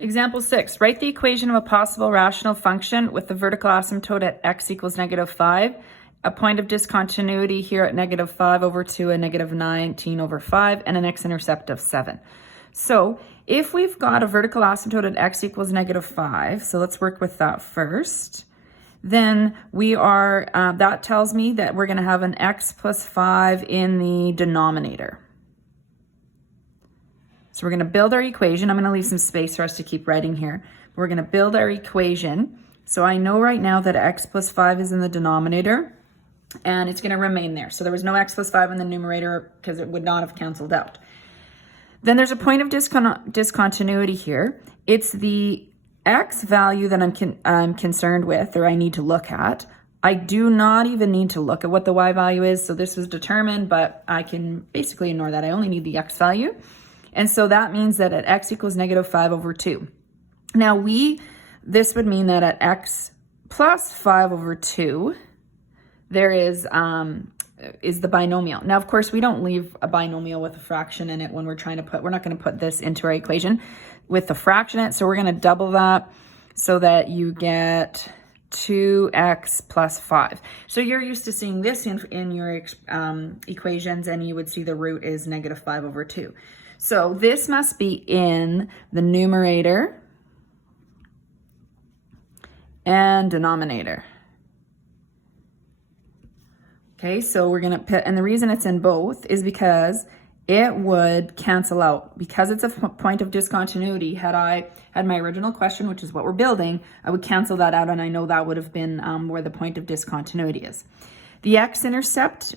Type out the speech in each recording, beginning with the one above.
Example 6, write the equation of a possible rational function with the vertical asymptote at x equals -5, a point of discontinuity here at -5/2 and -19/5, and an x-intercept of 7. So if we've got a vertical asymptote at x equals -5, so let's work with that first, then we are, that tells me that we're going to have an x plus 5 in the denominator. So we're going to build our equation. I'm going to leave some space for us to keep writing here. We're going to build our equation. So I know right now that x plus 5 is in the denominator, and it's going to remain there. So there was no x plus 5 in the numerator because it would not have canceled out. Then there's a point of discontinuity here. It's the x value that I'm concerned with, or I need to look at. I do not even need to look at what the y value is. So this was determined, but I can basically ignore that. I only need the x value. And so that means that at x equals -5/2. Now this would mean that at x plus 5/2, there is the binomial. Now, of course, we don't leave a binomial with a fraction in it when we're trying to we're not going to put this into our equation with the fraction in it. So we're going to double that so that you get 2x plus 5. So you're used to seeing this in your equations, and you would see the root is -5/2. So this must be in the numerator and denominator. Okay, so we're going to put, and the reason it's in both is because it would cancel out. Because it's a point of discontinuity, had I had my original question, which is what we're building, I would cancel that out, and I know that would have been where the point of discontinuity is. The x-intercept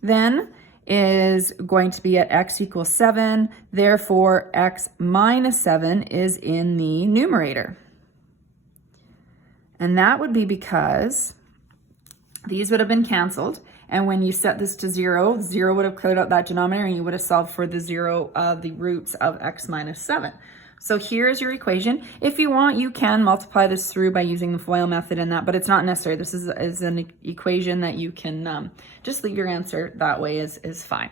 then is going to be at x equals 7. Therefore, x minus 7 is in the numerator. And that would be because these would have been canceled. And when you set this to 0, 0 would have cleared out that denominator, and you would have solved for the 0 of the roots of x minus 7. So here's your equation. If you want, you can multiply this through by using the FOIL method and that, but it's not necessary. This is an equation that you can just leave your answer that way is fine.